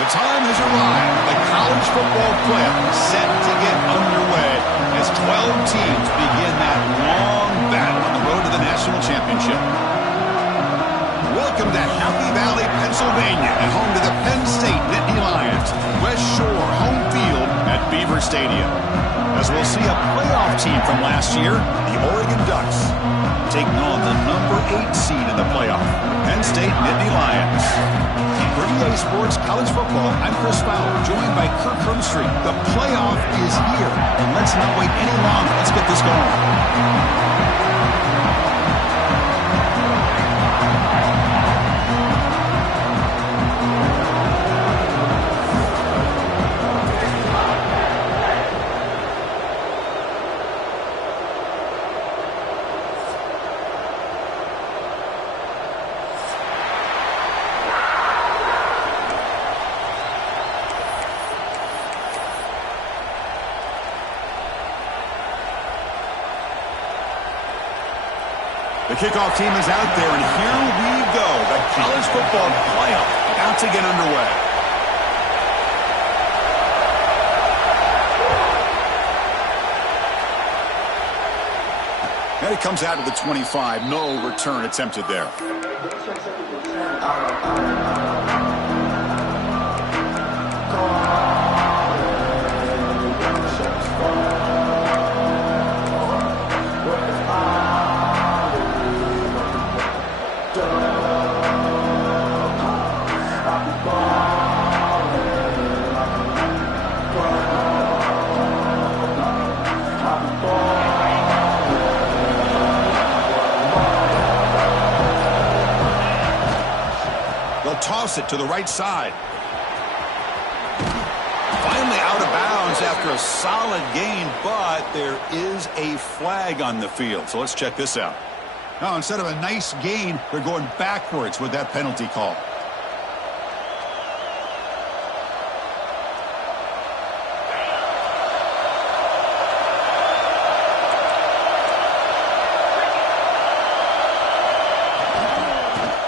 The time has arrived. The college football playoff is set to get underway as 12 teams begin that long battle on the road to the national championship. Welcome to Happy Valley, Pennsylvania, and home to the Penn State Nittany Lions. West Shore home field at Beaver Stadium. As we'll see a playoff team from last year, the Oregon Ducks, taking on the number 8 seed in the playoff, Penn State Nittany Lions. For EA Sports College Football, I'm Chris Fowler, joined by Kirk Herbstreit. The playoff is here, and let's not wait any longer. Let's get this going. The kickoff team is out there, and here we go. The college football playoff about to get underway. And it comes out to the 25. No return attempted there. Toss it to the right side. Finally out of bounds after a solid gain, but there is a flag on the field. So let's check this out. Now, instead of a nice gain, they're going backwards with that penalty call.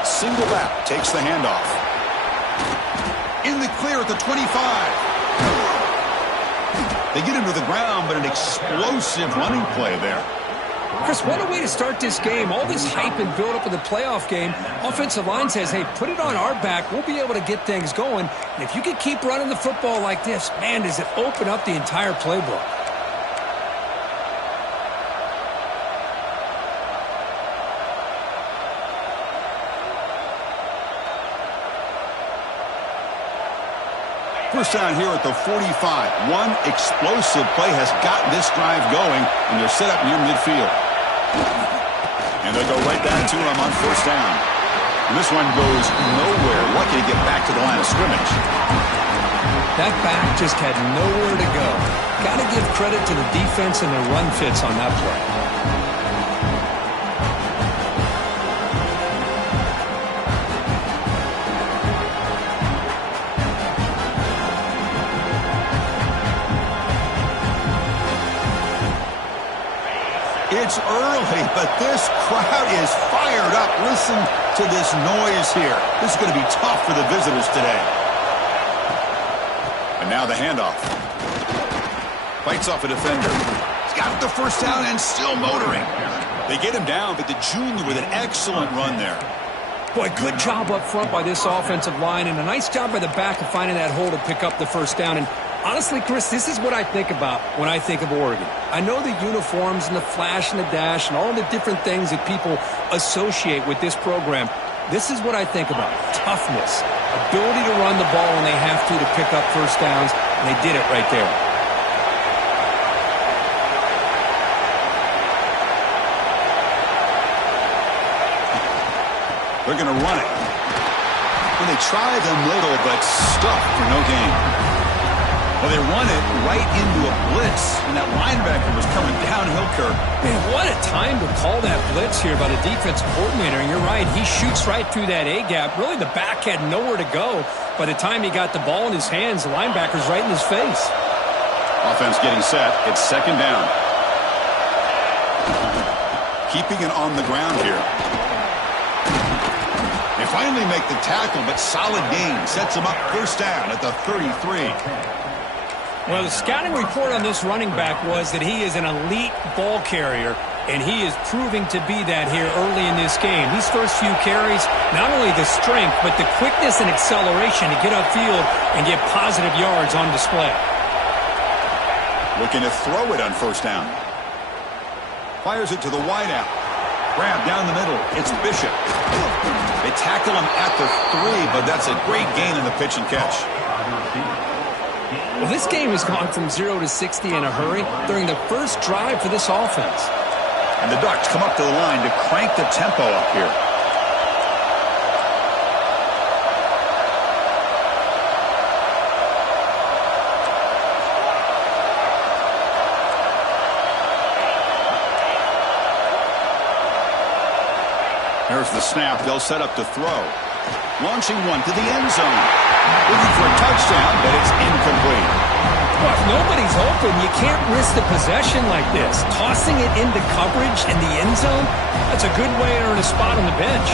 Single back, takes the handoff. In the clear at the 25. They get him to the ground, but an explosive running play there. Chris, what a way to start this game. All this hype and build up of the playoff game. Offensive line says, hey, put it on our back. We'll be able to get things going. And if you can keep running the football like this, man, does it open up the entire playbook. First down here at the 45. One explosive play has gotten this drive going, and they're set up near midfield. And they'll go right back to him on first down. And this one goes nowhere. Lucky to get back to the line of scrimmage. That back just had nowhere to go. Got to give credit to the defense and their run fits on that play. It's early, but this crowd is fired up. Listen to this noise here. This is going to be tough for the visitors today. And now the handoff. Fights off a defender. He's got the first down and still motoring. They get him down, but the junior with an excellent run there. Boy, good job up front by this offensive line, and a nice job by the back of finding that hole to pick up the first down. And honestly, Chris, this is what I think about when I think of Oregon. I know the uniforms and the flash and the dash and all the different things that people associate with this program. This is what I think about. Toughness, ability to run the ball when they have to pick up first downs, and they did it right there. They're going to run it. Well, they try the middle, but stuffed for no gain. Well, they run it right into a blitz, and that linebacker was coming downhill, Kirk. Man, what a time to call that blitz here by the defensive coordinator. And you're right, he shoots right through that A-gap. Really, the back had nowhere to go. By the time he got the ball in his hands, the linebacker's right in his face. Offense getting set. It's second down. Keeping it on the ground here. If finally make the tackle, but solid gain. Sets him up first down at the 33. Well, the scouting report on this running back was that he is an elite ball carrier, and he is proving to be that here early in this game. These first few carries, not only the strength, but the quickness and acceleration to get upfield and get positive yards on display. Looking to throw it on first down. Fires it to the wideout. Grab down the middle. It's Bishop. They tackle him at the 3, but that's a great gain in the pitch and catch. Well, this game has gone from 0 to 60 in a hurry during the first drive for this offense. And the Ducks come up to the line to crank the tempo up here. There's the snap. They'll set up to throw. Launching one to the end zone. Looking for a touchdown, but it's incomplete. Well, if nobody's open, you can't risk the possession like this. Tossing it into coverage in the end zone, that's a good way to earn a spot on the bench.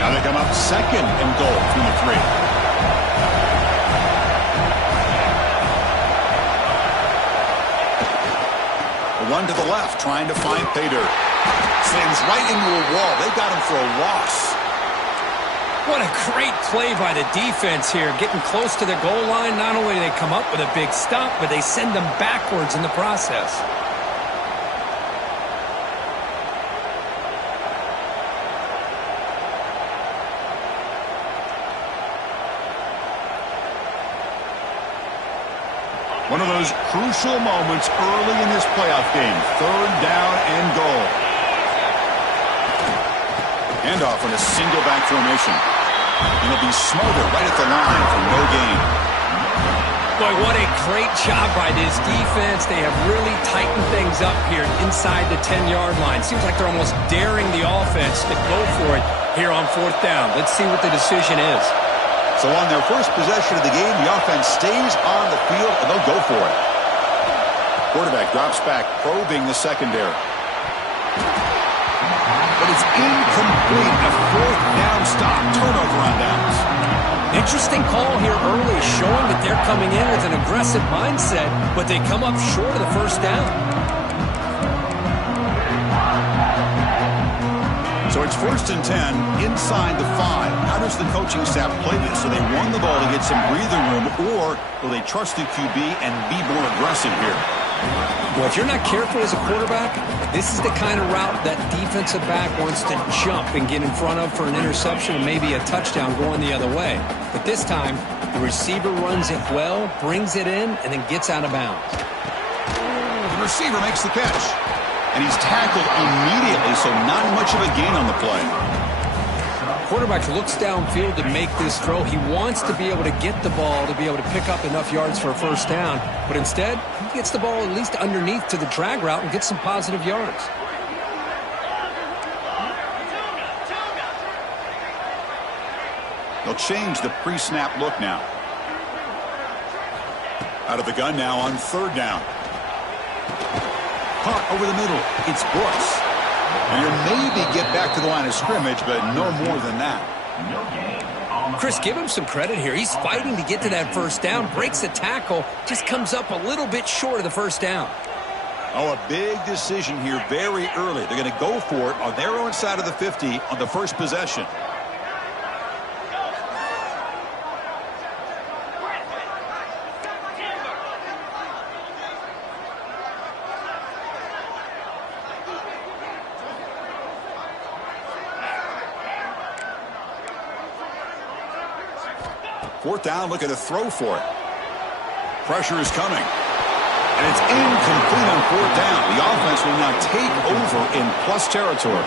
Now they come up second and goal from the 3. One to the left, trying to find Pater. Sends right into a wall. They got him for a loss. What a great play by the defense here. Getting close to the goal line, not only do they come up with a big stop, but they send them backwards in the process. One of those crucial moments early in this playoff game. Third down and goal. Handoff in a single back formation. And it'll be smothered right at the line for no gain. Boy, what a great job by this defense. They have really tightened things up here inside the 10-yard line. Seems like they're almost daring the offense to go for it here on fourth down. Let's see what the decision is. So on their first possession of the game, the offense stays on the field, and they'll go for it. Quarterback drops back, probing the secondary. But it's incomplete. A fourth down stop. Turnover on downs. Interesting call here early, showing that they're coming in with an aggressive mindset, but they come up short of the first down. So it's first and 10 inside the 5. How does the coaching staff play this? So they run the ball to get some breathing room, or will they trust the QB and be more aggressive here? Well, if you're not careful as a quarterback, this is the kind of route that defensive back wants to jump and get in front of for an interception and maybe a touchdown going the other way. But this time, the receiver runs it well, brings it in, and then gets out of bounds. The receiver makes the catch. And he's tackled immediately, so not much of a gain on the play. Quarterback looks downfield to make this throw. He wants to be able to get the ball to be able to pick up enough yards for a first down. But instead, he gets the ball at least underneath to the drag route and gets some positive yards. They'll change the pre-snap look now. Out of the gun now on third down. Caught over the middle. It's Brooks. And he'll maybe get back to the line of scrimmage, but no more than that. Chris, give him some credit here. He's fighting to get to that first down, breaks the tackle, just comes up a little bit short of the first down. Oh, a big decision here very early. They're going to go for it on their own side of the 50 on the first possession. Fourth down, looking to throw for it. Pressure is coming. And it's incomplete on fourth down. The offense will now take over in plus territory.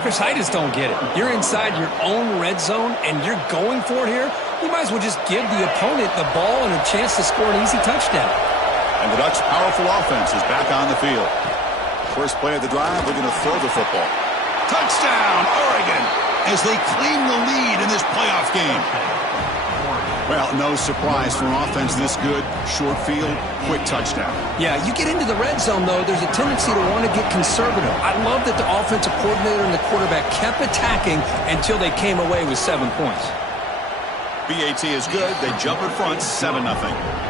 Chris, I just don't get it. You're inside your own red zone, and you're going for it here? You might as well just give the opponent the ball and a chance to score an easy touchdown. And the Ducks' powerful offense is back on the field. First play of the drive, looking to throw the football. Touchdown, Oregon, as they claim the lead in this playoff game. Well, no surprise for an offense this good. Short field, quick touchdown. Yeah, you get into the red zone, though, there's a tendency to want to get conservative. I love that the offensive coordinator and the quarterback kept attacking until they came away with 7 points. BAT is good. They jump in front, 7-0.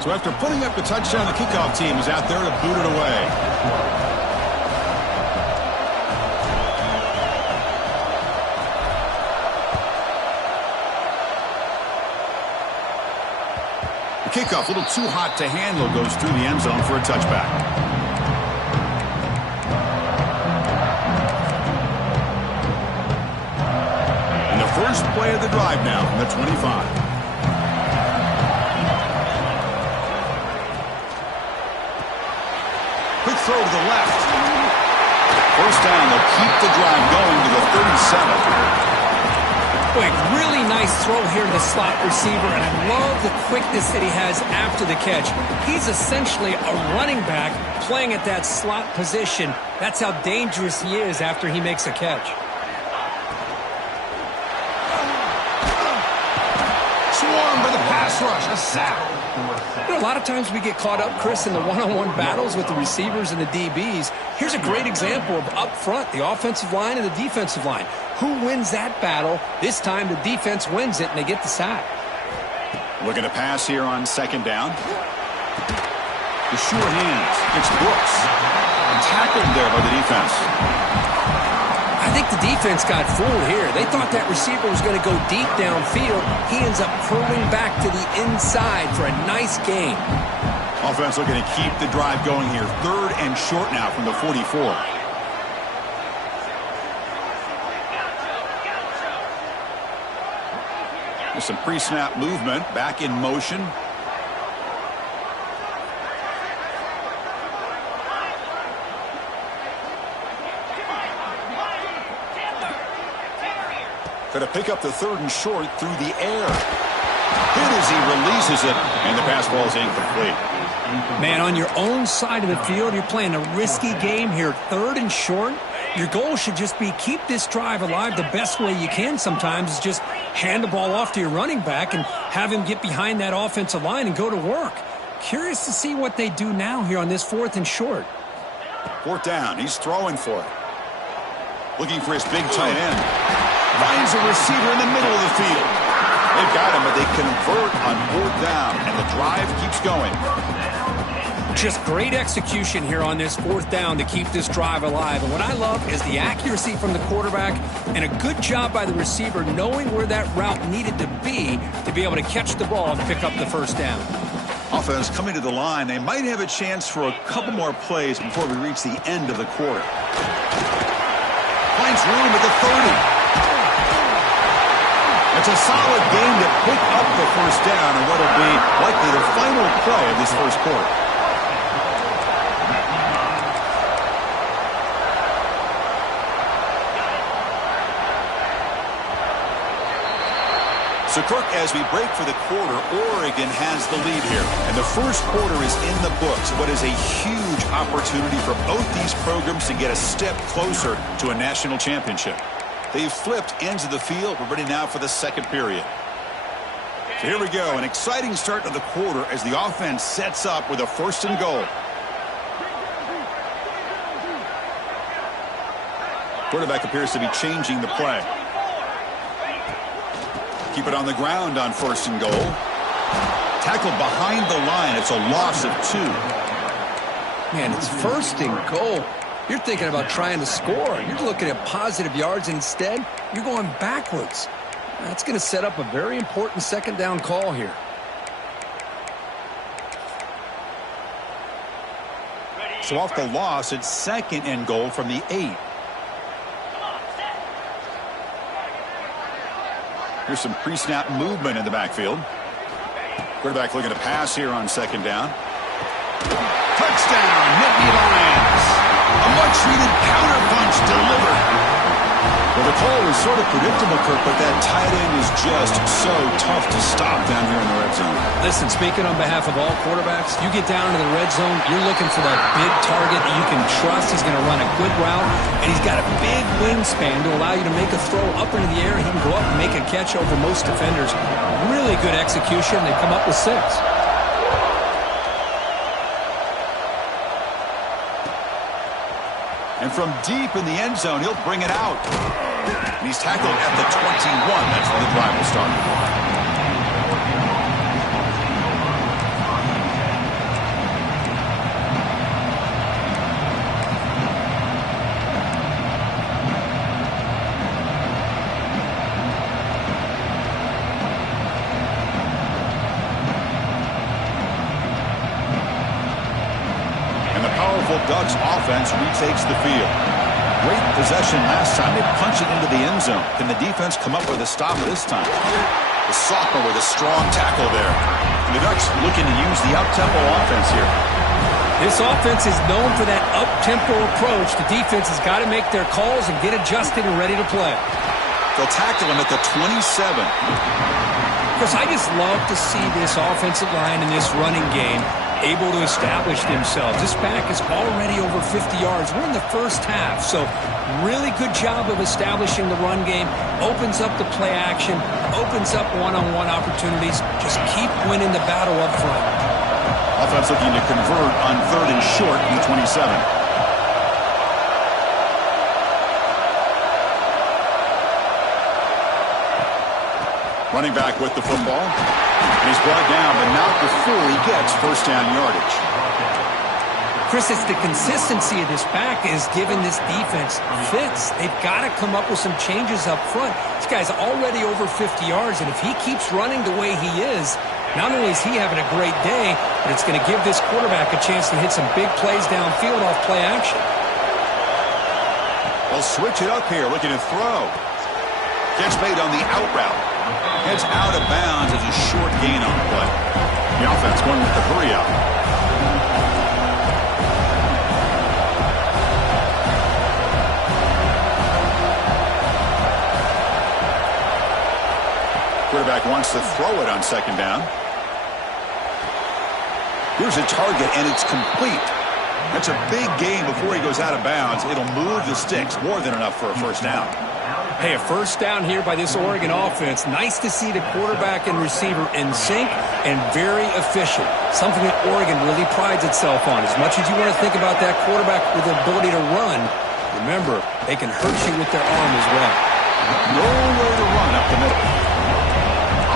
So after putting up the touchdown, the kickoff team is out there to boot it away. The kickoff, a little too hot to handle, goes through the end zone for a touchback. And the first play of the drive now from the 25. Quick throw to the left. First down, they'll keep the drive going to the 37. Quick, really nice throw here to the slot receiver, and I love the quickness that he has after the catch. He's essentially a running back playing at that slot position. That's how dangerous he is after he makes a catch. Swarm for the pass rush, a sack. You know, a lot of times we get caught up, Chris, in the one-on-one battles with the receivers and the DBs. Here's a great example of up front, the offensive line and the defensive line. Who wins that battle? This time the defense wins it, and they get the sack. Looking to pass here on second down. The short hands. It's Brooks. Tackled there by the defense. I think the defense got fooled here. They thought that receiver was going to go deep downfield. He ends up curling back to the inside for a nice gain. Offense looking to keep the drive going here. Third and short now from the 44. There's some pre-snap movement. Back in motion. Going to pick up the third and short through the air. Hit as he releases it, and the pass ball is incomplete. Man, on your own side of the field, you're playing a risky game here. Third and short. Your goal should just be keep this drive alive the best way you can sometimes is just hand the ball off to your running back and have him get behind that offensive line and go to work. Curious to see what they do now here on this fourth and short. Fourth down. He's throwing for it. Looking for his big tight end. Finds a receiver in the middle of the field. They've got him, but they convert on fourth down, and the drive keeps going. Just great execution here on this fourth down to keep this drive alive. And what I love is the accuracy from the quarterback and a good job by the receiver knowing where that route needed to be able to catch the ball and pick up the first down. Offense coming to the line. They might have a chance for a couple more plays before we reach the end of the quarter. Finds room at the 30. It's a solid game to pick up the first down and what will be likely the final play of this first quarter. So, Kirk, as we break for the quarter, Oregon has the lead here. And the first quarter is in the books. What is a huge opportunity for both these programs to get a step closer to a national championship. They've flipped ends of the field. We're ready now for the second period. So here we go. An exciting start to the quarter as the offense sets up with a first and goal. Quarterback appears to be changing the play. Keep it on the ground on first and goal. Tackled behind the line. It's a loss of 2. Man, it's first and goal. You're thinking about trying to score. You're looking at positive yards. Instead, you're going backwards. That's going to set up a very important second down call here. So off the loss, it's second and goal from the 8. Here's some pre-snap movement in the backfield. Quarterback looking to pass here on second down. Touchdown, Nittany Lions. A much-needed counterpunch delivered. Well, the call was sort of predictable, Kirk, but that tight end is just so tough to stop down here in the red zone. Listen, speaking on behalf of all quarterbacks, you get down to the red zone, you're looking for that big target that you can trust. He's going to run a good route, and he's got a big wingspan to allow you to make a throw up into the air. He can go up and make a catch over most defenders. Really good execution. They come up with 6. And from deep in the end zone, he'll bring it out. And he's tackled at the 21. That's where the drive will start. Ducks offense retakes the field. Great possession last time. They punch it into the end zone. Can the defense come up with a stop this time? The sophomore with a strong tackle there. And the Ducks looking to use the up-tempo offense here. This offense is known for that up-tempo approach. The defense has got to make their calls and get adjusted and ready to play. They'll tackle him at the 27. Chris, I just love to see this offensive line in this running game able to establish themselves. This back is already over 50 yards. We're in the first half, so really good job of establishing the run game. Opens up the play action, opens up one-on-one opportunities. Just keep winning the battle up front. Offense looking to convert on 3rd and short in 27. Running back with the football. And he's brought down, but not before he gets first down yardage. Chris, it's the consistency of this back is giving this defense fits. They've got to come up with some changes up front. This guy's already over 50 yards, and if he keeps running the way he is, not only is he having a great day, but it's going to give this quarterback a chance to hit some big plays downfield off play action. They'll switch it up here, looking to throw. Catch made on the out route. Heads out of bounds as a short gain on the play. The offense going with the hurry out. Quarterback wants to throw it on 2nd down. Here's a target, and it's complete. That's a big gain before he goes out of bounds. It'll move the sticks, more than enough for a first down. Hey, a first down here by this Oregon offense. Nice to see the quarterback and receiver in sync and very efficient. Something that Oregon really prides itself on. As much as you want to think about that quarterback with the ability to run, remember, they can hurt you with their arm as well. Nowhere to run up the middle.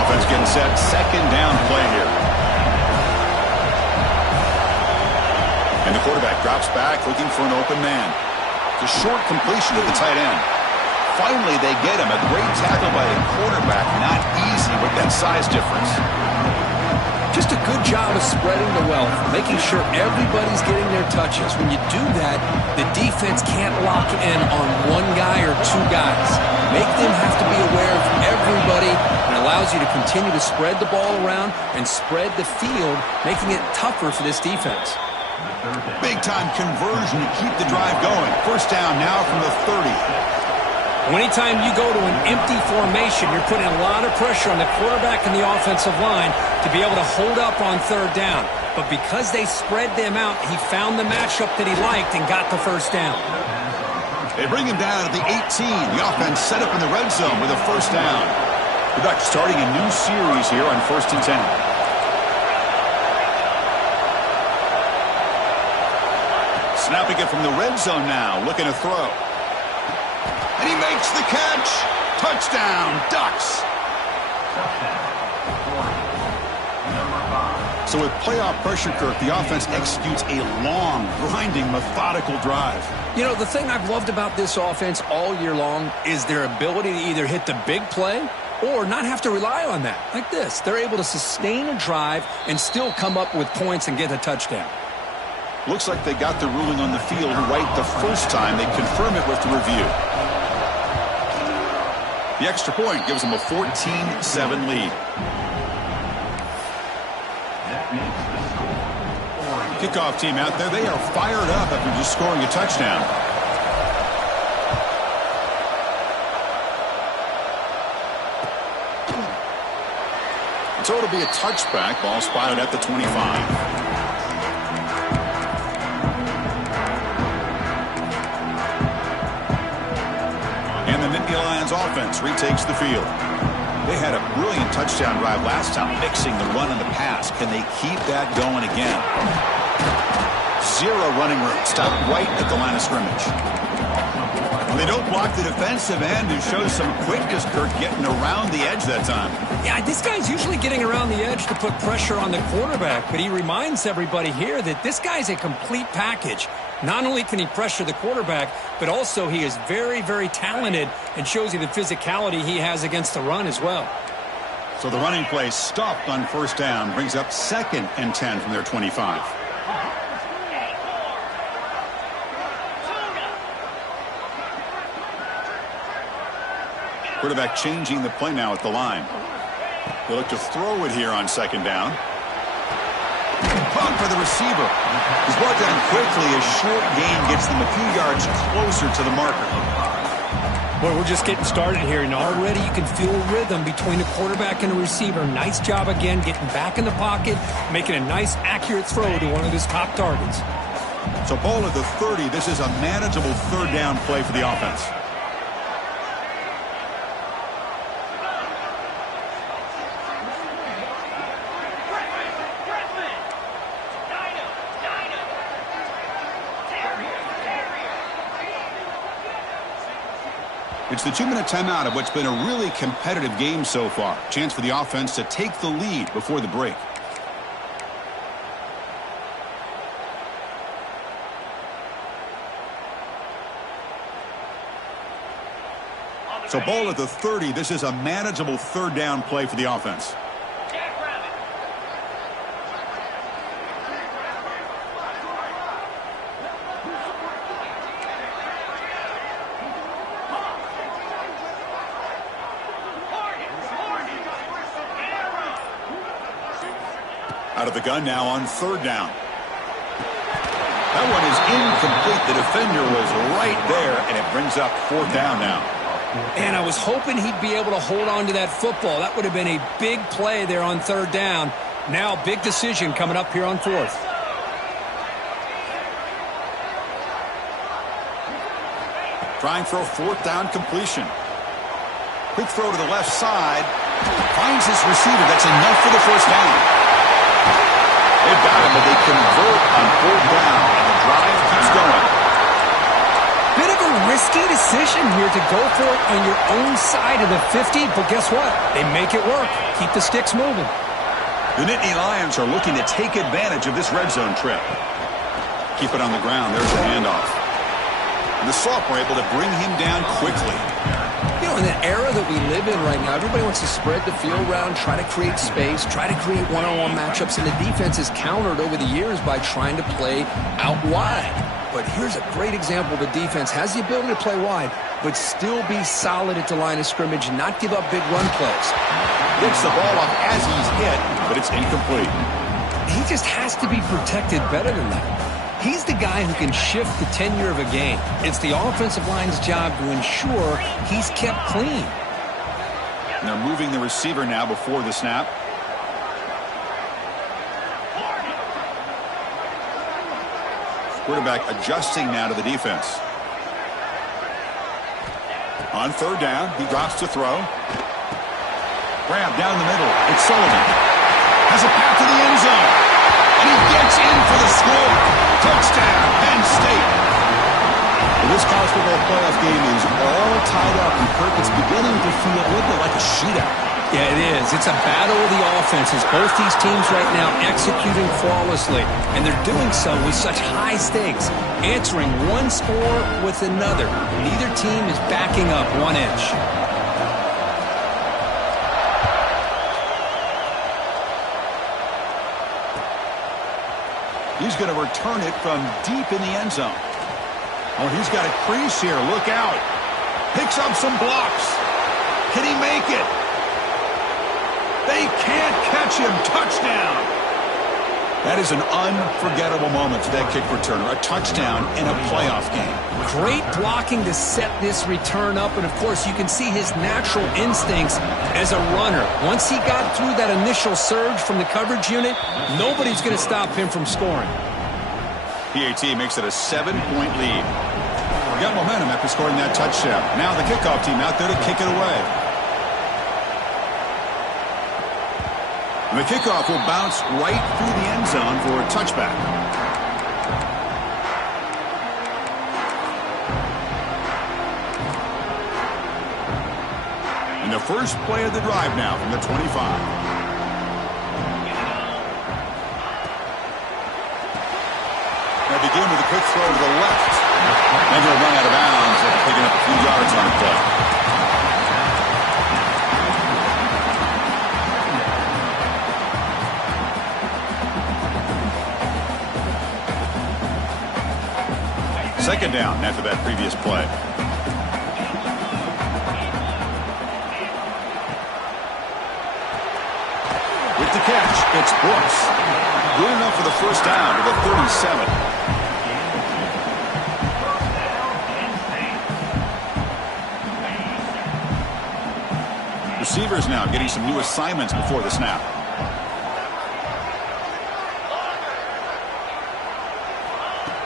Offense getting set. 2nd down play here. And the quarterback drops back looking for an open man. It's a short completion to the tight end. Finally, they get him. A great tackle by the quarterback. Not easy with that size difference. Just a good job of spreading the wealth, making sure everybody's getting their touches. When you do that, the defense can't lock in on one guy or 2 guys. Make them have to be aware of everybody, and allows you to continue to spread the ball around and spread the field, making it tougher for this defense. Big-time conversion to keep the drive going. First down now from the 30. Anytime you go to an empty formation, you're putting a lot of pressure on the quarterback and the offensive line to be able to hold up on 3rd down. But because they spread them out, he found the matchup that he liked and got the first down. They bring him down at the 18. The offense set up in the red zone with a first down. The Ducks starting a new series here on 1st and 10. Snapping it from the red zone now, looking to throw. And he makes the catch. Touchdown, Ducks. So with playoff pressure, Kirk, the offense executes a long, grinding, methodical drive. You know, the thing I've loved about this offense all year long is their ability to either hit the big play or not have to rely on that. Like this. They're able to sustain a drive and still come up with points and get a touchdown. Looks like they got the ruling on the field right the first time. They confirm it with the review. The extra point gives them a 14-7 lead. Kickoff team out there. They are fired up after just scoring a touchdown. So it'll be a touchback. Ball spotted at the 25. And the Nittany Lions offense retakes the field. They had a brilliant touchdown drive last time, mixing the run and the pass. Can they keep that going again? Zero running room. Stopped right at the line of scrimmage. They don't block the defensive end, who shows some quickness, Kirk, getting around the edge that time. Yeah, this guy's usually getting around the edge to put pressure on the quarterback, but he reminds everybody here that this guy's a complete package. Not only can he pressure the quarterback, but also he is very, very talented and shows you the physicality he has against the run as well. So the running play stopped on first down, brings up 2nd and 10 from their 25. Quarterback changing the play now at the line. They look to throw it here on 2nd down. Caught for the receiver. He's brought down quickly. A short gain gets them a few yards closer to the marker. Boy, we're just getting started here, and already you can feel a rhythm between the quarterback and the receiver. Nice job again getting back in the pocket, making a nice, accurate throw to one of his top targets. So ball at the 30. This is a manageable 3rd down play for the offense. It's the 2-minute timeout of what's been a really competitive game so far. Chance for the offense to take the lead before the break. So ball at the 30. This is a manageable 3rd down play for the offense. Out of the gun now on 3rd down. That one is incomplete. The defender was right there, and it brings up 4th down now. And I was hoping he'd be able to hold on to that football. That would have been a big play there on 3rd down. Now, big decision coming up here on 4th. Trying for a 4th down completion. Quick throw to the left side. Finds his receiver. That's enough for the 1st down. They've got him, but they convert on 4th down, and the drive keeps going. Bit of a risky decision here to go for it on your own side of the 50, but guess what? They make it work. Keep the sticks moving. The Nittany Lions are looking to take advantage of this red zone trip. Keep it on the ground. There's the handoff. And the sophomore able to bring him down quickly. You know, in the era that we live in right now, everybody wants to spread the field around, try to create space, try to create one-on-one matchups, and the defense is countered over the years by trying to play out wide. But here's a great example. The defense has the ability to play wide, but still be solid at the line of scrimmage and not give up big run plays. Gets the ball off as he's hit, but it's incomplete. He just has to be protected better than that. He's the guy who can shift the tenure of a game. It's the offensive line's job to ensure he's kept clean. And they're moving the receiver now before the snap. Quarterback adjusting now to the defense. On 3rd down, he drops to throw. Grab down the middle. It's Sullivan. Has a path to the end zone. And he gets in for the score. Touchdown, Penn State. Well, this college football playoff game is all tied up, and Kirk, it's beginning to feel a little bit like a shootout. Yeah, it is. It's a battle of the offenses. Both these teams right now executing flawlessly, and they're doing so with such high stakes, answering one score with another. Neither team is backing up 1 inch. He's going to return it from deep in the end zone. Oh, he's got a crease here. Look out. Picks up some blocks. Can he make it? They can't catch him. Touchdown. That is an unforgettable moment for that kick returner. A touchdown in a playoff game. Great blocking to set this return up. And, of course, you can see his natural instincts as a runner. Once he got through that initial surge from the coverage unit, nobody's going to stop him from scoring. PAT makes it a 7-point lead. We got momentum after scoring that touchdown. Now the kickoff team out there to kick it away. And the kickoff will bounce right through the end zone for a touchback. And the first play of the drive now from the 25. They begin with a quick throw to the left. And he'll run out of bounds after picking up a few yards on the play. Second down after that previous play. With the catch, it's Brooks. Good enough for the first down to the 37. Receivers now getting some new assignments before the snap.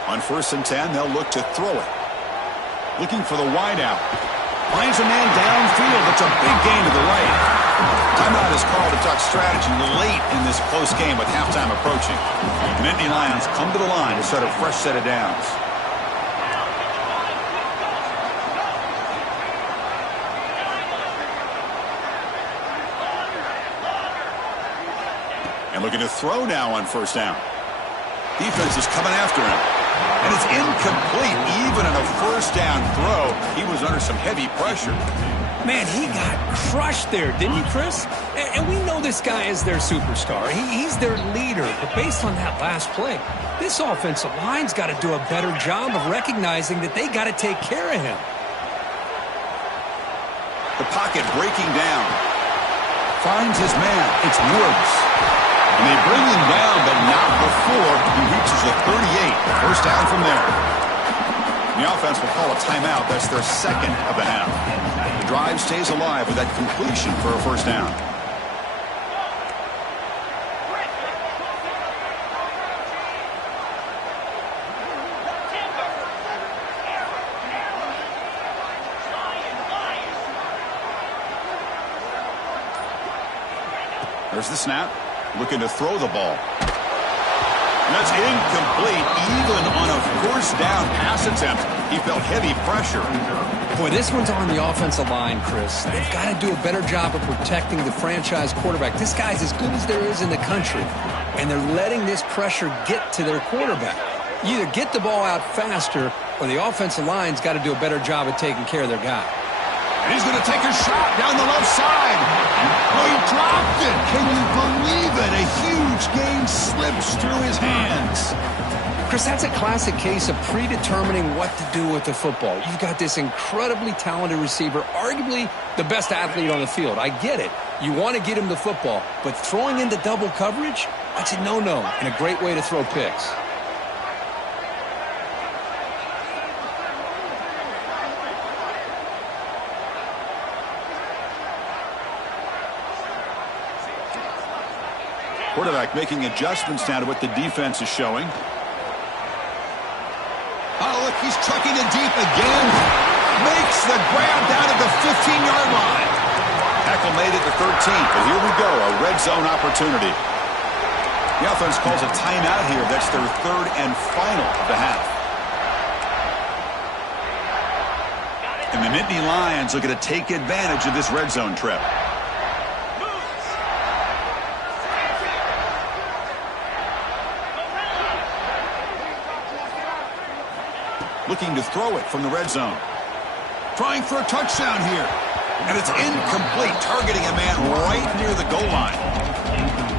On 1st and 10, they'll look to throw it. Looking for the wideout. Finds a man downfield. It's a big gain to the right. Timeout is called to talk strategy late in this close game with halftime approaching. The Nittany Lions come to the line to start a fresh set of downs. And looking to throw now on 1st down. Defense is coming after him. And it's incomplete. Even in a 1st down throw, he was under some heavy pressure. Man, he got crushed there, didn't he, Chris? And we know this guy is their superstar. He's their leader. But based on that last play, this offensive line's got to do a better job of recognizing that they got to take care of him. The pocket breaking down. Finds his man. It's Woods. And they bring him down, but not before he reaches the 38. First down from there. The offense will call a timeout. That's their second of the half. The drive stays alive with that completion for a 1st down. There's the snap. Looking to throw the ball. And that's incomplete. Even on a 1st down pass attempt, he felt heavy pressure. Boy, this one's on the offensive line, Chris. They've got to do a better job of protecting the franchise quarterback. This guy's as good as there is in the country, and they're letting this pressure get to their quarterback. You either get the ball out faster, or the offensive line's got to do a better job of taking care of their guy. And he's going to take a shot down the left side. Oh, he dropped it. Can you believe it? A huge gain slips through his hands. Chris, that's a classic case of predetermining what to do with the football. You've got this incredibly talented receiver, arguably the best athlete on the field. I get it. You want to get him the football, but throwing into double coverage, that's a no-no and a great way to throw picks. Quarterback making adjustments now to what the defense is showing. Oh, look, he's trucking it deep again. Makes the grab down at the 15-yard line. Tackle made at the 13th, but here we go, a red zone opportunity. The offense calls a timeout here. That's their 3rd and final of the half. And the Nittany Lions looking to take advantage of this red zone trip. Looking to throw it from the red zone. Trying for a touchdown here. And it's incomplete, targeting a man right near the goal line.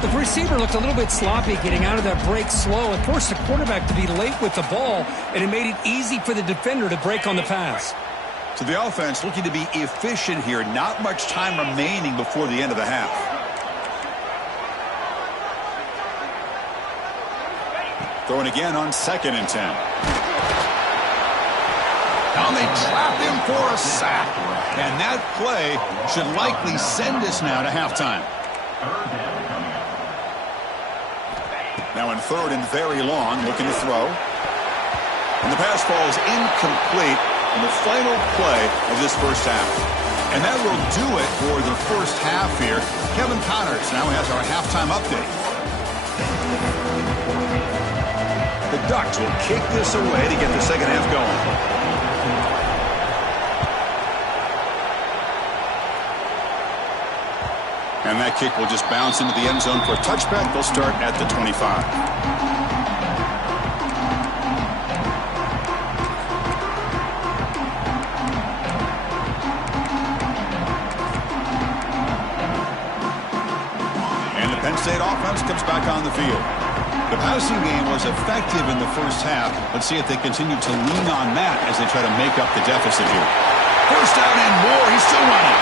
The receiver looked a little bit sloppy getting out of that break slow. It forced the quarterback to be late with the ball, and it made it easy for the defender to break on the pass. So the offense looking to be efficient here. Not much time remaining before the end of the half. Throwing again on 2nd and 10. Now they trap him for a sack. And that play should likely send us now to halftime. Now in 3rd and very long, looking to throw. And the pass falls incomplete in the final play of this first half. And that will do it for the first half here. Kevin Connors now has our halftime update. The Ducks will kick this away to get the second half going. And that kick will just bounce into the end zone for a touchback. They'll start at the 25. And the Penn State offense comes back on the field. The passing game was effective in the first half. Let's see if they continue to lean on that as they try to make up the deficit here. First down and more. He's still running.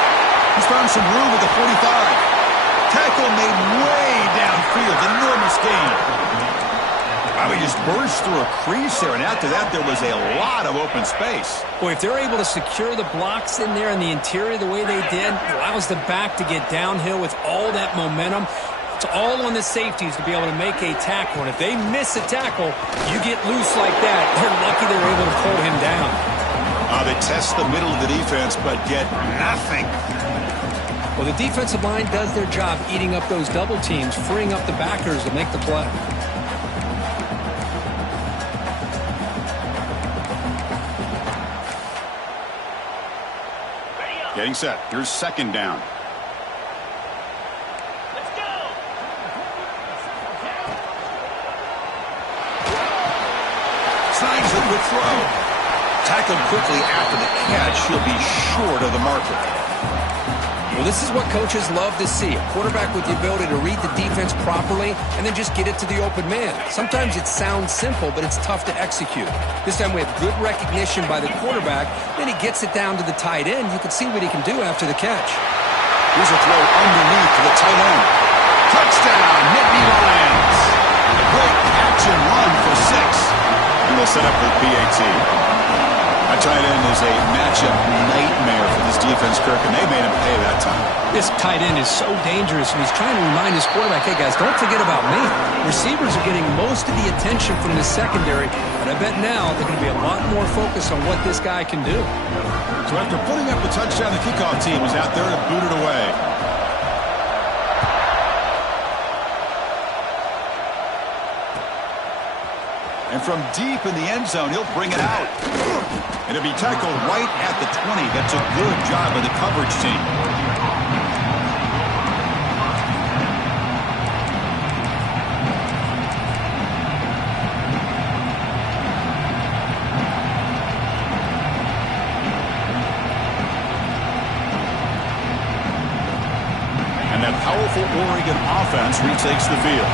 He's found some room at the 45. Tackle made way downfield. Enormous gain. Wow, he just burst through a crease there, and after that there was a lot of open space. Boy, if they're able to secure the blocks in there in the interior the way they did, it allows the back to get downhill with all that momentum. It's all on the safeties to be able to make a tackle. And if they miss a tackle, you get loose like that. They're lucky they're able to pull him down. They test the middle of the defense, but get nothing. Well, the defensive line does their job eating up those double teams, freeing up the backers to make the play. Getting set. Here's 2nd down. Let's go. Signs a quick throw. Tackled quickly after the catch. He'll be short of the marker. Well, this is what coaches love to see. A quarterback with the ability to read the defense properly and then just get it to the open man. Sometimes it sounds simple, but it's tough to execute. This time we have good recognition by the quarterback. Then he gets it down to the tight end. You can see what he can do after the catch. Here's a throw underneath to the tight end. Touchdown, Nittany Lions. A great catch and run for 6. And they'll set up with PAT. That tight end is a matchup nightmare for this defense, Kirk, and they made him pay that time. This tight end is so dangerous, and he's trying to remind his quarterback, hey, guys, don't forget about me. Receivers are getting most of the attention from the secondary, but I bet now they're going to be a lot more focused on what this guy can do. So after putting up a touchdown, the kickoff team was out there to boot it away. And from deep in the end zone, he'll bring it out. It'll be tackled right at the 20. That's a good job of the coverage team. And that powerful Oregon offense retakes the field.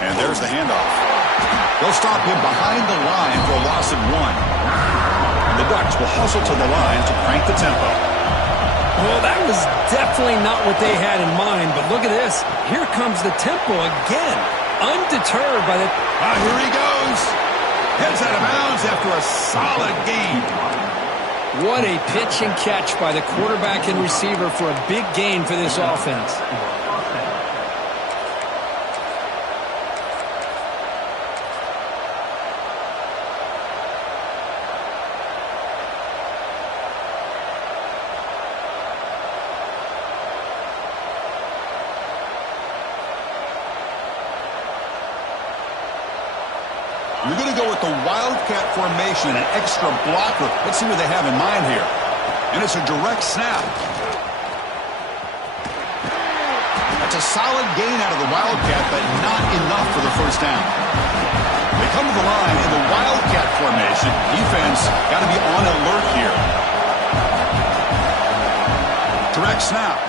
And there's the handoff. They'll stop him behind the line for a loss of 1. And the Ducks will hustle to the line to crank the tempo. Well, that was definitely not what they had in mind, but look at this. Here comes the tempo again. Undeterred by the... Here he goes. Heads out of bounds after a solid gain. What a pitch and catch by the quarterback and receiver for a big gain for this offense. You're going to go with the Wildcat formation, an extra blocker. Let's see what they have in mind here. And it's a direct snap. That's a solid gain out of the Wildcat, but not enough for the first down. They come to the line in the Wildcat formation. Defense got to be on alert here. Direct snap.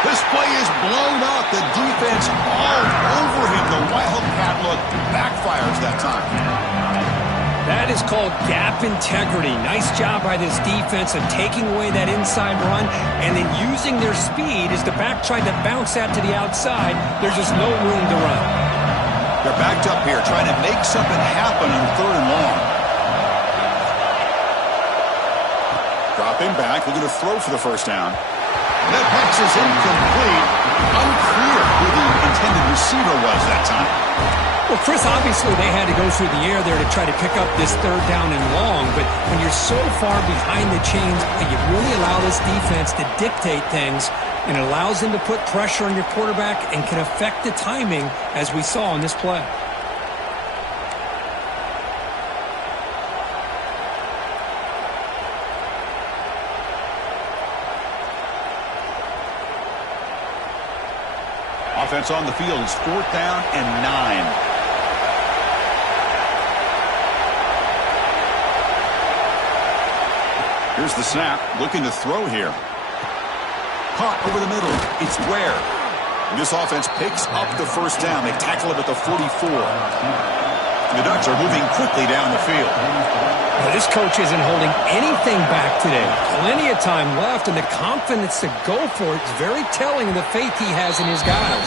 This play is blown up. The defense all over him. The Wildcat look backfires that time. That That is called gap integrity. Nice job by this defense of taking away that inside run and then using their speed as the back tried to bounce that to the outside. There's just no room to run. They're backed up here trying to make something happen on 3rd and long. Dropping back, looking to throw for the first down. That pass is incomplete. Unclear who the intended receiver was that time. Well, Chris, obviously they had to go through the air there to try to pick up this 3rd down and long, but when you're so far behind the chains, you really allow this defense to dictate things, and it allows them to put pressure on your quarterback and can affect the timing, as we saw in this play. Offense on the field is 4th down and 9. Here's the snap, looking to throw here. Caught over the middle. It's Ware. This offense picks up the first down. They tackle him at the 44. The Ducks are moving quickly down the field. Well, this coach isn't holding anything back today. Plenty of time left, and the confidence to go for it is very telling of the faith he has in his guys.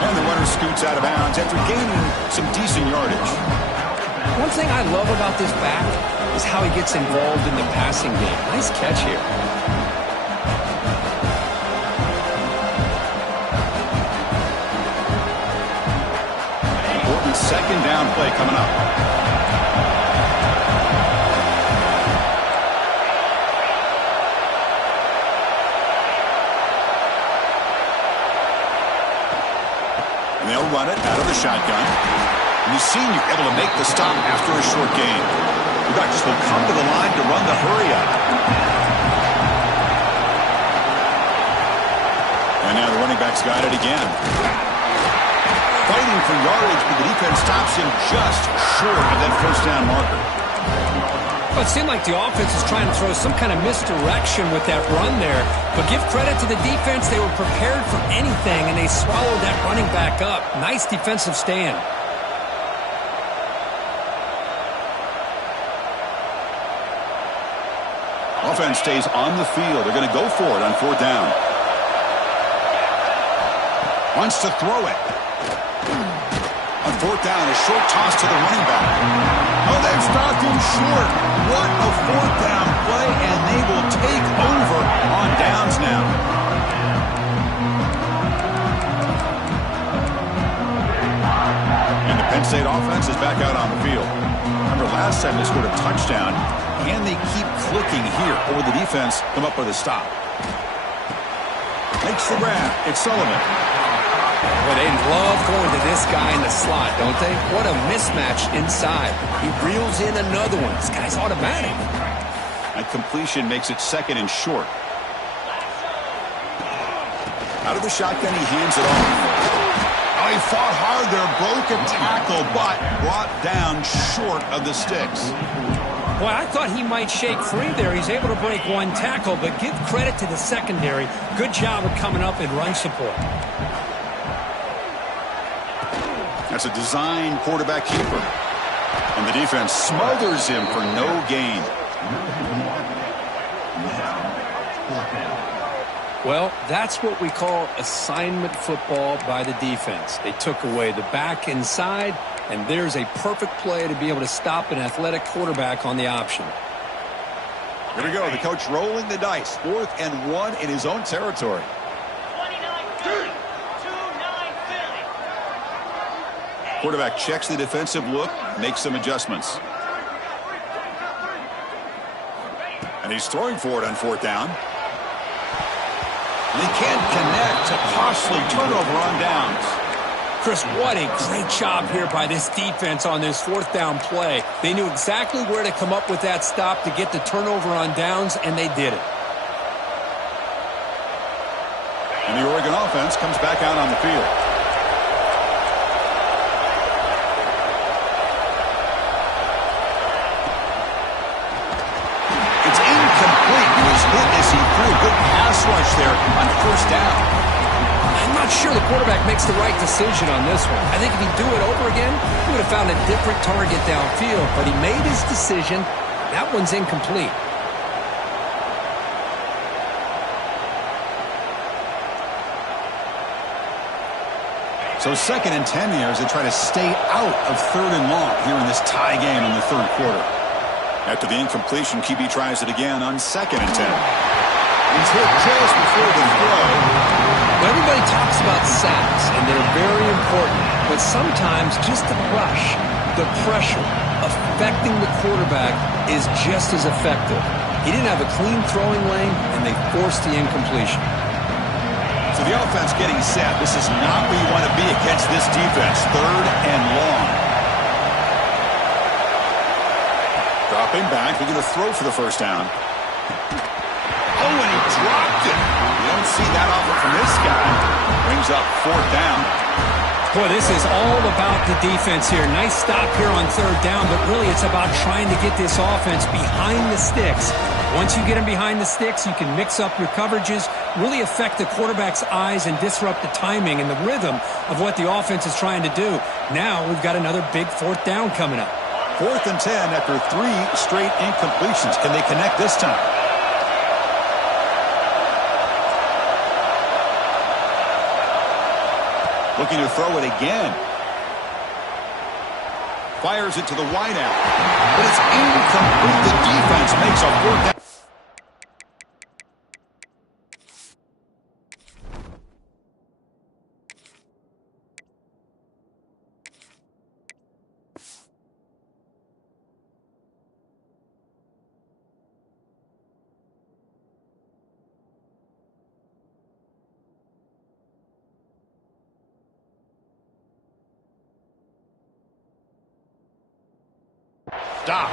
And the runner scoots out of bounds after gaining some decent yardage. One thing I love about this back is how he gets involved in the passing game. Nice catch here. Important 2nd down play coming up. And they'll run it out of the shotgun. And the senior able to make the stop after a short gain. The Ducks will come to the line to run the hurry-up. And now the running back's got it again. Fighting for yardage, but the defense stops him just short of that first down marker. Well, it seemed like the offense is trying to throw some kind of misdirection with that run there. But give credit to the defense. They were prepared for anything, and they swallowed that running back up. Nice defensive stand. Offense stays on the field. They're going to go for it on 4th down. Wants to throw it. On 4th down, a short toss to the running back. Oh, they've stopped him short. What a 4th down play, and they will take over on downs now. And the Penn State offense is back out on the field. Remember, last time they scored a touchdown. And they keep clicking here over the defense, come up with a stop. Makes the grab. It's Sullivan. Well, they love going to this guy in the slot, don't they? What a mismatch inside. He reels in another one. This guy's automatic. That completion makes it 2nd and short. Out of the shotgun, he hands it off. Oh, he fought hard there, broke a tackle, but brought down short of the sticks. Well, I thought he might shake free there. He's able to break one tackle, but give credit to the secondary. Good job of coming up in run support. That's a design quarterback keeper. And the defense smothers him for no gain. Well, that's what we call assignment football by the defense. They took away the back inside, and there's a perfect play to be able to stop an athletic quarterback on the option. Here we go. The coach rolling the dice. 4th and 1 in his own territory. 29-2, Quarterback checks the defensive look, makes some adjustments. And he's throwing for it on 4th down. And he can't connect. A costly turnover on downs. Chris, what a great job here by this defense on this 4th down play. They knew exactly where to come up with that stop to get the turnover on downs, and they did it. And the Oregon offense comes back out on the field. It's incomplete. He was hit as he threw a good pass rush there on 1st down. I'm not not sure the quarterback makes the right decision on this one. I think if he'd do it over again, he would have found a different target downfield, but he made his decision. That one's incomplete. So 2nd and 10 here as they try to stay out of 3rd and long here in this tie game in the 3rd quarter. After the incompletion, QB tries it again on 2nd and 10. He's hit just before the throw. Well, everybody talks about sacks, and they're very important. But sometimes just the rush, the pressure, affecting the quarterback is just as effective. He didn't have a clean throwing lane, and they forced the incompletion. So the offense getting set. This is not where you want to be against this defense. 3rd and long. Dropping back. They're going to throw for the first down. Oh, and he dropped it. You don't see that often from this guy. Brings up 4th down. Boy, this is all about the defense here. Nice stop here on 3rd down, but really it's about trying to get this offense behind the sticks. Once you get them behind the sticks, you can mix up your coverages, really affect the quarterback's eyes and disrupt the timing and the rhythm of what the offense is trying to do. Now we've got another big 4th down coming up. 4th and 10 after 3 straight incompletions. Can they connect this time? Looking to throw it again. Fires it to the wideout. But it's incomplete. The defense makes a 4th down. Stop.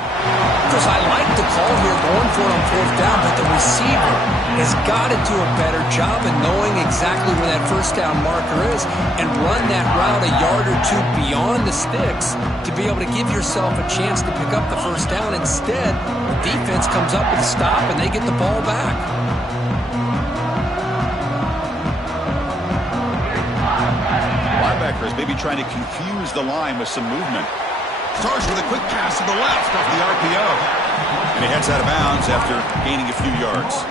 Chris, I like the call here going for it on 4th down, but the receiver has got to do a better job of knowing exactly where that 1st down marker is and run that route a yard or 2 beyond the sticks to be able to give yourself a chance to pick up the 1st down. Instead, the defense comes up with a stop and they get the ball back. Linebackers maybe trying to confuse the line with some movement. Starts with a quick pass to the left off the RPO. And he heads out of bounds after gaining a few yards.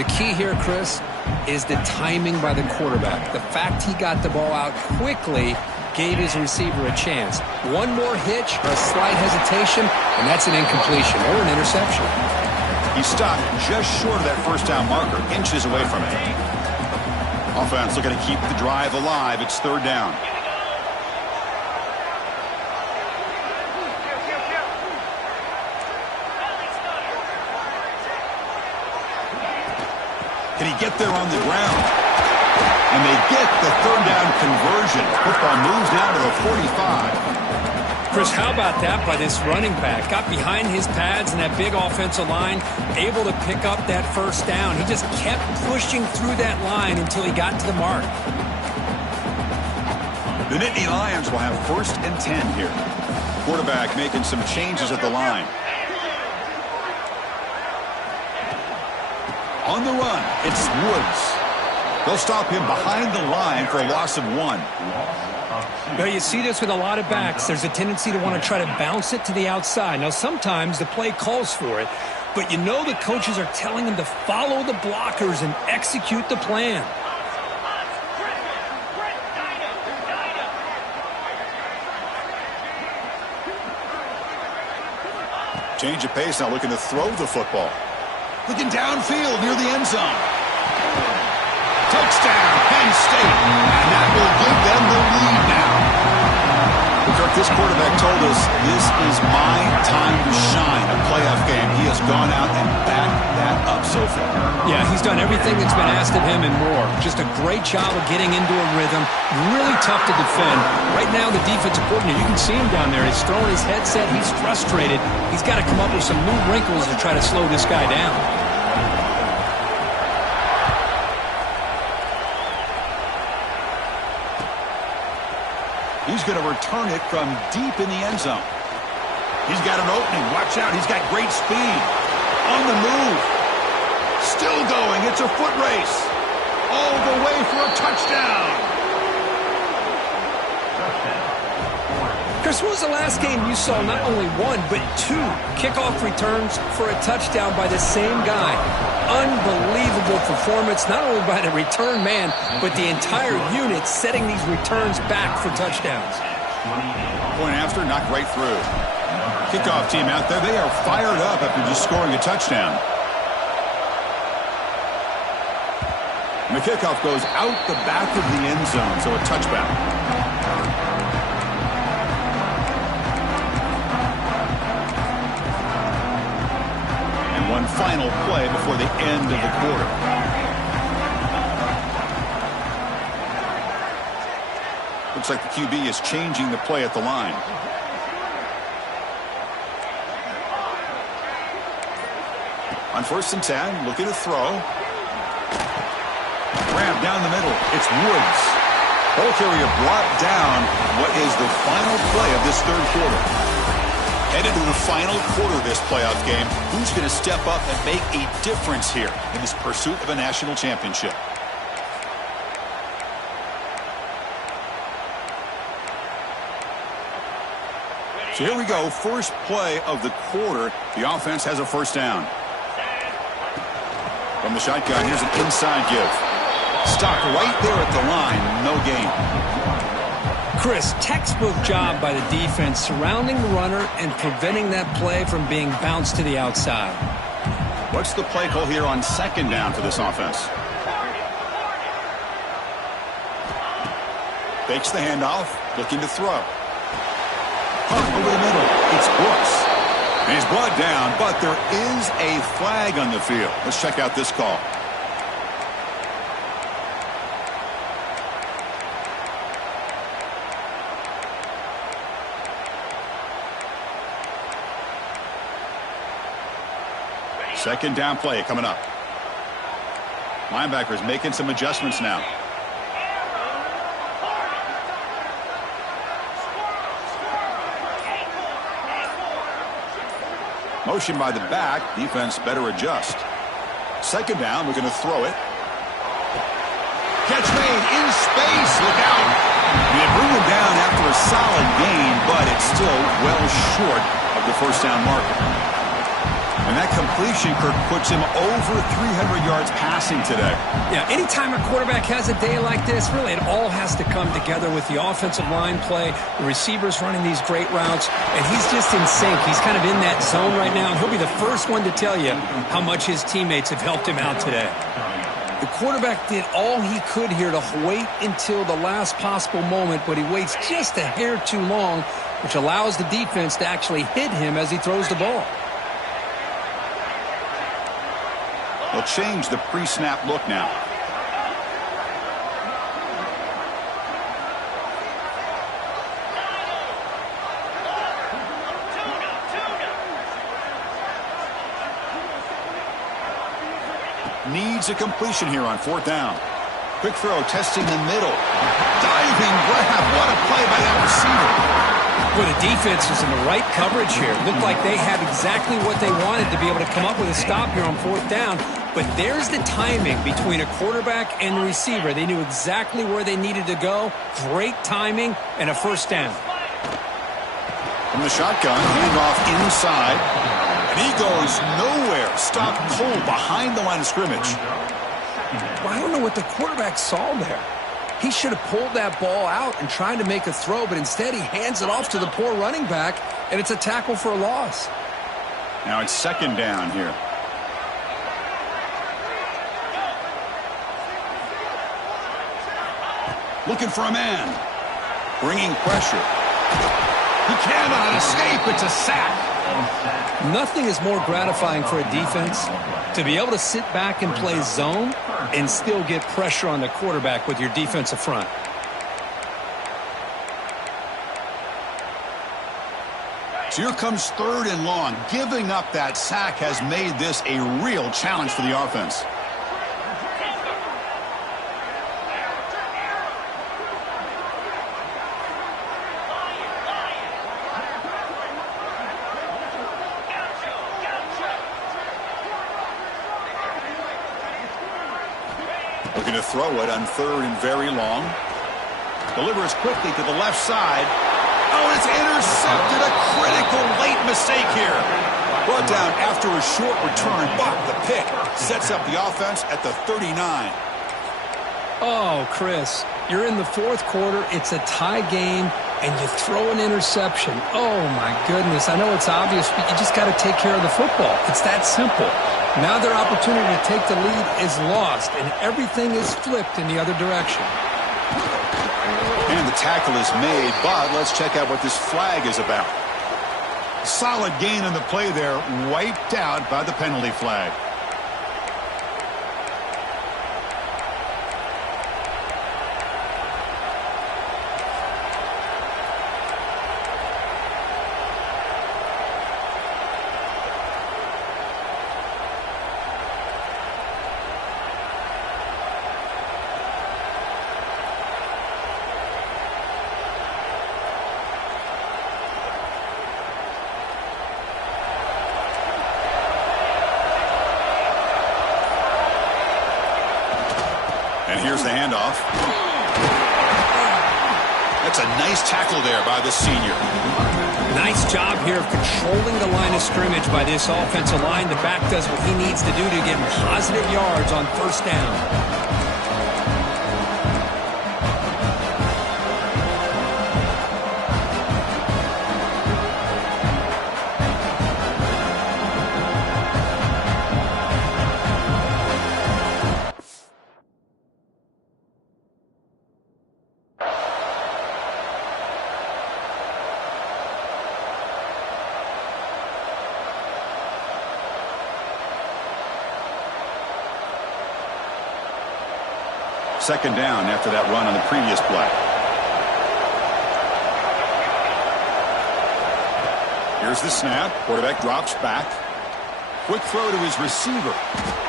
The key here, Chris, is the timing by the quarterback. The fact he got the ball out quickly gave his receiver a chance. One more hitch or a slight hesitation, and that's an incompletion or an interception. He stopped just short of that 1st down marker, inches away from it. Offense looking to keep the drive alive. It's 3rd down. Can he get there on the ground? And they get the 3rd down conversion. Football moves down to the 45. Chris, how about that by this running back? Got behind his pads and that big offensive line, able to pick up that 1st down. He just kept pushing through that line until he got to the mark. The Nittany Lions will have 1st and 10 here. Quarterback making some changes at the line. On the run, it's Woods. They'll stop him behind the line for a loss of 1. Well, you see this with a lot of backs. There's a tendency to want to try to bounce it to the outside. Now, sometimes the play calls for it, but you know the coaches are telling them to follow the blockers and execute the plan. Change of pace now, looking to throw the football. Looking downfield near the end zone. Touchdown, Penn State. And that will give them the lead now. Kirk, this quarterback told us this is my time to shine, a playoff game. He has gone out and backed that up so far. Yeah, he's done everything that's been asked of him and more. Just a great job of getting into a rhythm. Really tough to defend. Right now, the defensive coordinator, you can see him down there. He's throwing his headset. He's frustrated. He's got to come up with some new wrinkles to try to slow this guy down. He's going to return it from deep in the end zone. He's got an opening. Watch out. He's got great speed. On the move. Still going. It's a foot race. all the way for a touchdown. Chris, when was the last game you saw not only one, but two kickoff returns for a touchdown by the same guy? Unbelievable performance, not only by the return man, but the entire unit setting these returns back for touchdowns. Point after, knocked right through. Kickoff team out there, they are fired up after just scoring a touchdown. And the kickoff goes out the back of the end zone, so a touchback. One final play before the end of the quarter. Looks like the QB is changing the play at the line. On 1st and 10, looking to throw. Grab down the middle. It's Woods. Ball carrier brought down. What is the final play of this third quarter? Headed to the final quarter of this playoff game. Who's going to step up and make a difference here in this pursuit of a national championship? So here we go. First play of the quarter. The offense has a first down. From the shotgun, here's an inside give. Stopped right there at the line. No gain. Chris, textbook job by the defense surrounding the runner and preventing that play from being bounced to the outside. What's the play call here on 2nd down for this offense? Fakes the handoff, looking to throw. Over the middle, it's Brooks. And he's brought down, but there is a flag on the field. Let's check out this call. Second down play coming up. Linebackers making some adjustments now. Motion by the back. Defense better adjust. Second down. We're going to throw it. Catch made in space. Look out. They bring him down after a solid gain, but it's still well short of the first down marker. And that completion, Kirk, puts him over 300 yards passing today. Yeah, anytime a quarterback has a day like this, really it all has to come together with the offensive line play, the receivers running these great routes, and he's just in sync. He's kind of in that zone right now, and he'll be the first one to tell you how much his teammates have helped him out today. The quarterback did all he could here to wait until the last possible moment, but he waits just a hair too long, which allows the defense to actually hit him as he throws the ball. They'll change the pre-snap look now. Needs a completion here on 4th down. Quick throw, testing the middle. Diving grab. What a play by that receiver. Well, the defense was in the right coverage here. Looked like they had exactly what they wanted to be able to come up with a stop here on 4th down. But there's the timing between a quarterback and the receiver. They knew exactly where they needed to go. Great timing and a first down. From the shotgun, handoff inside. And he goes nowhere. Stopped cold behind the line of scrimmage. Well, I don't know what the quarterback saw there. He should have pulled that ball out and tried to make a throw, but instead he hands it off to the poor running back, and it's a tackle for a loss. Now it's 2nd down here. Looking for a man. Bringing pressure. He cannot escape. It's a sack. Nothing is more gratifying for a defense to be able to sit back and play zone and still get pressure on the quarterback with your defensive front. So here comes 3rd and long. Giving up that sack has made this a real challenge for the offense. Looking to throw it on 3rd and very long. Delivers quickly to the left side. Oh, it's intercepted. A critical late mistake here. Brought down after a short return, but the pick sets up the offense at the 39. Oh, Chris, you're in the 4th quarter. It's a tie game, and you throw an interception. Oh, my goodness. I know it's obvious, but you just got to take care of the football. It's that simple. Now their opportunity to take the lead is lost, and everything is flipped in the other direction. And the tackle is made, but let's check out what this flag is about. Solid gain on the play there, wiped out by the penalty flag. And here's the handoff. That's a nice tackle there by the senior. Nice job here of controlling the line of scrimmage by this offensive line. The back does what he needs to do to get positive yards on 1st down. Second down after that run on the previous play. Here's the snap. Quarterback drops back. Quick throw to his receiver.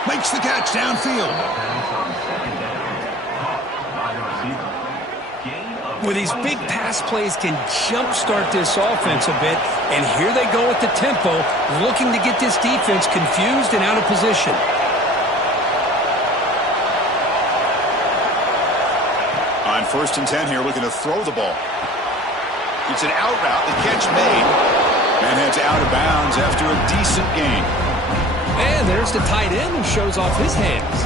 Makes the catch downfield. Well, these big pass plays can jumpstart this offense a bit, and here they go with the tempo, looking to get this defense confused and out of position. On 1st and 10 here, looking to throw the ball. It's an out route. The catch made. And heads out of bounds after a decent gain. And there's the tight end who shows off his hands.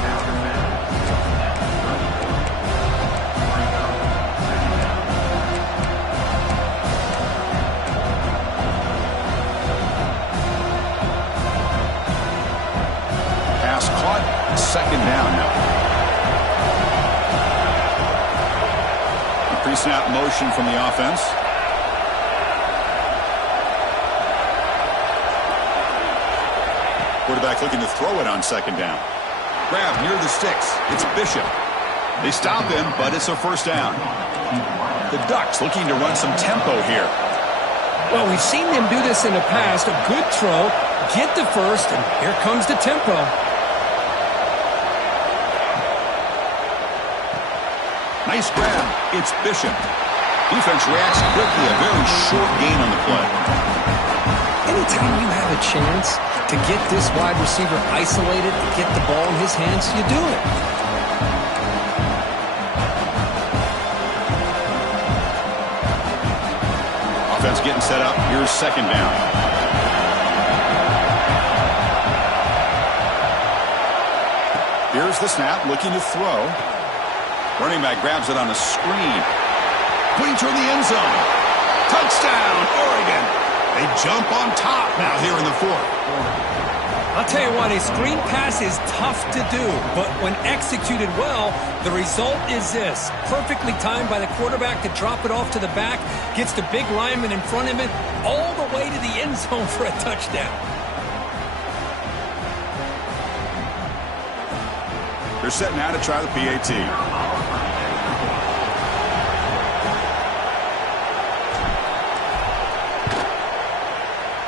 Pass caught. 2nd down now. Pre-snap motion from the offense. Quarterback looking to throw it on 2nd down. Grab near the sticks. It's Bishop. They stop him, but it's a 1st down. The Ducks looking to run some tempo here. Well, we've seen them do this in the past. A good throw, get the 1st, and here comes the tempo. Nice grab. It's Bishop. Defense reacts quickly. A very short gain on the play. Anytime you have a chance to get this wide receiver isolated, to get the ball in his hands, you do it. Offense getting set up. Here's 2nd down. Here's the snap. Looking to throw. Running back grabs it on a screen. Putting toward the end zone. Touchdown, Oregon. They jump on top now here in the 4th. I'll tell you what, a screen pass is tough to do, but when executed well, the result is this. Perfectly timed by the quarterback to drop it off to the back, gets the big lineman in front of him, all the way to the end zone for a touchdown. They're set now to try the PAT.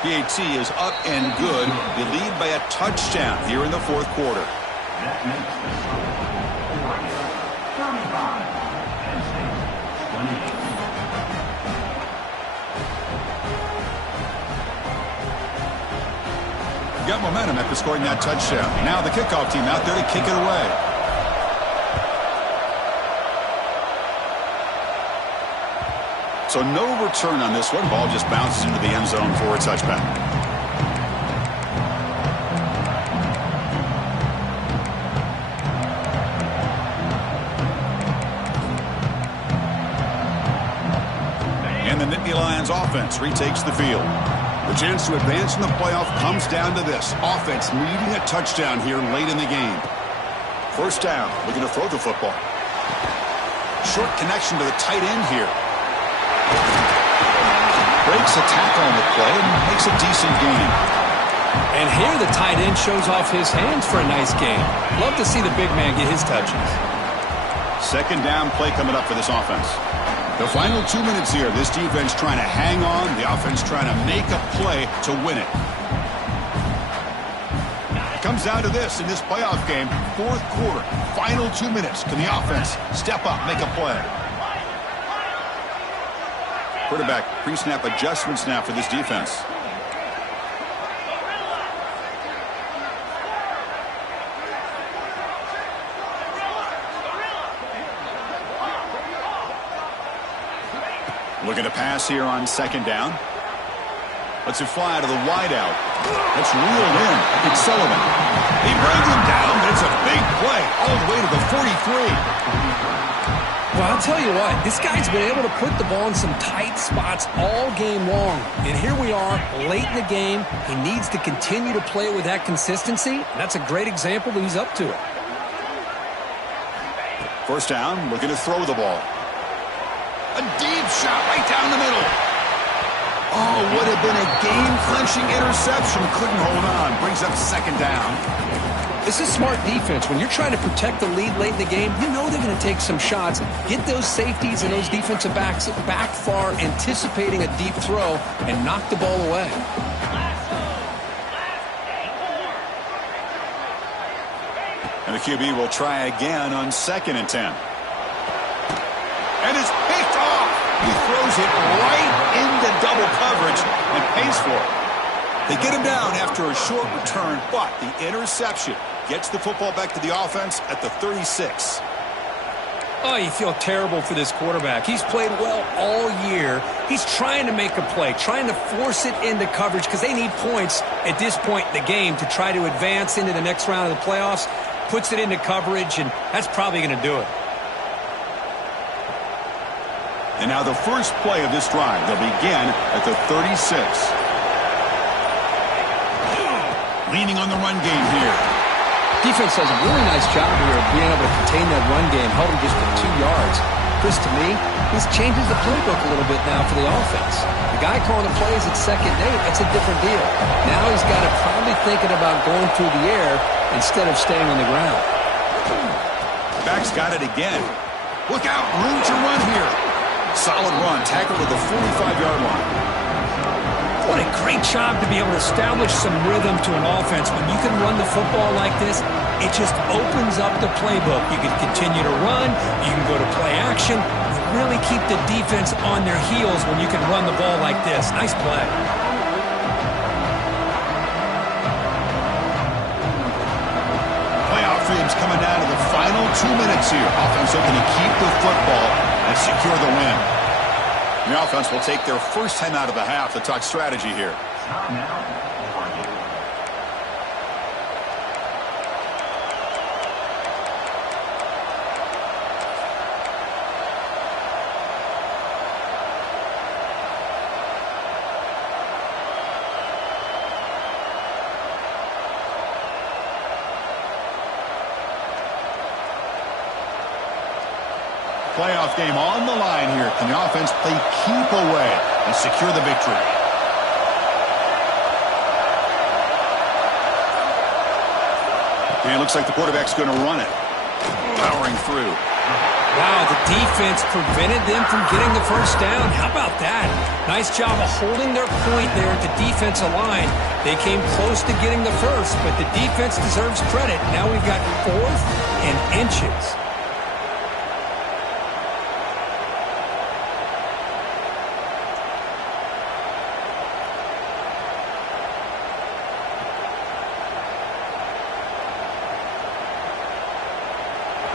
PAT is up and good. They lead by a touchdown here in the 4th quarter. Got momentum after scoring that touchdown. Now the kickoff team out there to kick it away. So no return on this one. Ball just bounces into the end zone for a touchback. And the Nittany Lions offense retakes the field. The chance to advance in the playoff comes down to this. Offense needing a touchdown here late in the game. First down, looking to throw the football. Short connection to the tight end here. Breaks a tackle on the play and makes a decent gain. And here the tight end shows off his hands for a nice game. Love to see the big man get his touches. Second down play coming up for this offense. The final 2 minutes here. This defense trying to hang on. The offense trying to make a play to win it. It comes down to this in this playoff game. Fourth quarter. Final 2 minutes. Can the offense step up, make a play? Quarterback pre-snap adjustments now for this defense. Looking to pass here on second down. Lets it fly to the wideout. That's reeled in. It's Sullivan. He brings him down, but it's a big play all the way to the 43. Well, I'll tell you what, this guy's been able to put the ball in some tight spots all game long. And here we are, late in the game. He needs to continue to play with that consistency. That's a great example that he's up to it. First down, looking to throw the ball. A deep shot right down the middle. Oh, would have been a game-clinching interception. Couldn't hold on. Brings up second down. This is smart defense. When you're trying to protect the lead late in the game, you know they're going to take some shots. Get those safeties and those defensive backs back far, anticipating a deep throw, and knock the ball away. And the QB will try again on 2nd and 10. And it's picked off. He throws it right into double coverage and pays for it. They get him down after a short return, but the interception gets the football back to the offense at the 36. Oh, you feel terrible for this quarterback. He's played well all year. He's trying to make a play, trying to force it into coverage because they need points at this point in the game to try to advance into the next round of the playoffs. Puts it into coverage, and that's probably going to do it. And now the first play of this drive. They'll begin at the 36. Leaning on the run game here. Defense does a really nice job here of being able to contain that run game, held him just for 2 yards. Chris, to me, this changes the playbook a little bit now for the offense. The guy calling the plays at 2nd and 8, that's a different deal. Now he's got to probably thinking about going through the air instead of staying on the ground. Back's got it again. Look out, room to run here. Solid run, tackled at the 45-yard line. What a great job to be able to establish some rhythm to an offense. When you can run the football like this, it just opens up the playbook. You can continue to run. You can go to play action. Really keep the defense on their heels when you can run the ball like this. Nice play. Playoff dreams coming down to the final 2 minutes here. Offense looking to keep the football and secure the win. The offense will take their first time out of the half to talk strategy here. Playoff game on the line here. Can the offense play keep away and secure the victory? And it looks like the quarterback's going to run it. Powering through. Wow, the defense prevented them from getting the first down. How about that? Nice job of holding their point there at the defensive line. They came close to getting the first, but the defense deserves credit. Now we've got 4th and inches.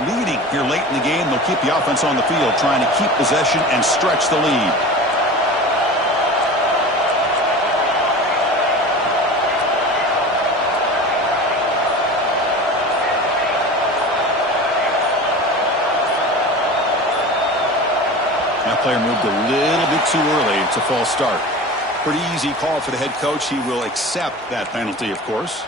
Leading here late in the game, they'll keep the offense on the field, trying to keep possession and stretch the lead. player moved a little bit too early. It's a false start. Pretty easy call for the head coach. He will accept that penalty, of course.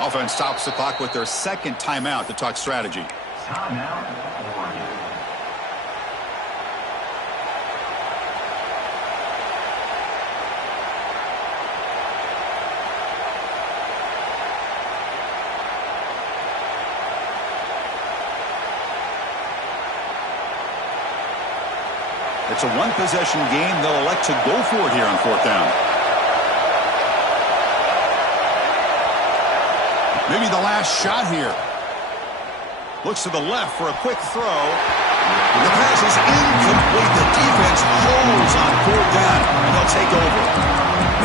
Offense stops the clock with their second timeout to talk strategy. Timeout, Oregon. It's a one-possession game. They'll elect to go for it here on fourth down. Maybe the last shot here. Looks to the left for a quick throw. The pass is incomplete. The defense holds on fourth down, and they'll take over.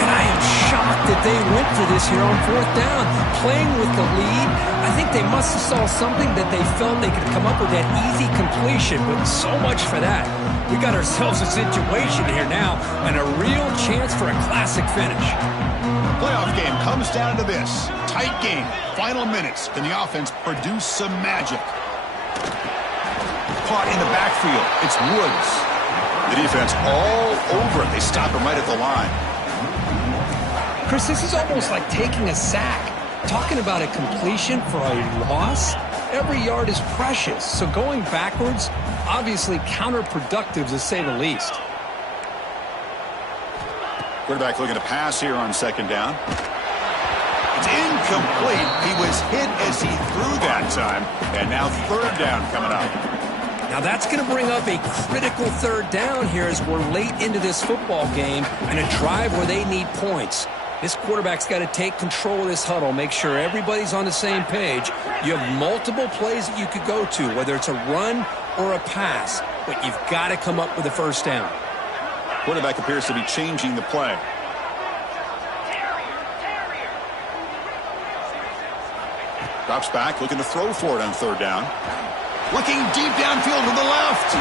Man, I am shocked that they went for this here on fourth down. Playing with the lead, I think they must have saw something that they felt they could come up with that easy completion, but so much for that. We got ourselves a situation here now, and a real chance for a classic finish. Playoff game comes down to this. Tight game. Final minutes. Can the offense produce some magic? Caught in the backfield. It's Woods. The defense all over it. They stop him right at the line. Chris, this is almost like taking a sack. Talking about a completion for a loss, every yard is precious. So going backwards, obviously counterproductive to say the least. Quarterback looking to pass here on second down. It's incomplete. He was hit as he threw that time. And now third down coming up. Now that's going to bring up a critical third down here as we're late into this football game and a drive where they need points. This quarterback's got to take control of this huddle, make sure everybody's on the same page. You have multiple plays that you could go to, whether it's a run or a pass, but you've got to come up with a first down. Quarterback appears to be changing the play. Drops back, looking to throw for it on third down. Looking deep downfield to the left.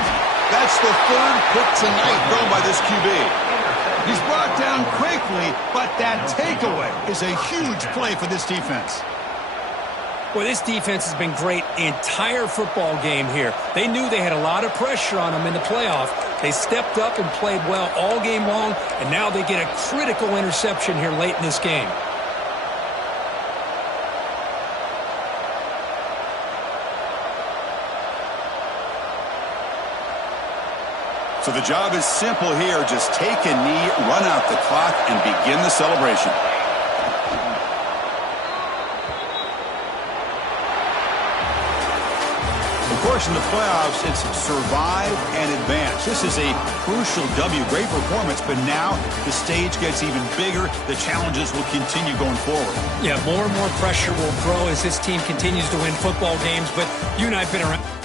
That's the third pick tonight thrown by this QB. He's brought down quickly, but that takeaway is a huge play for this defense. Well, this defense has been great the entire football game here. They knew they had a lot of pressure on them in the playoff. They stepped up and played well all game long, and now they get a critical interception here late in this game. So the job is simple here. Just take a knee, run out the clock, and begin the celebration. Of course, in the playoffs, it's survive and advance. This is a crucial W. Great performance, but now the stage gets even bigger. The challenges will continue going forward. Yeah, more and more pressure will grow as this team continues to win football games, but you and I have been around.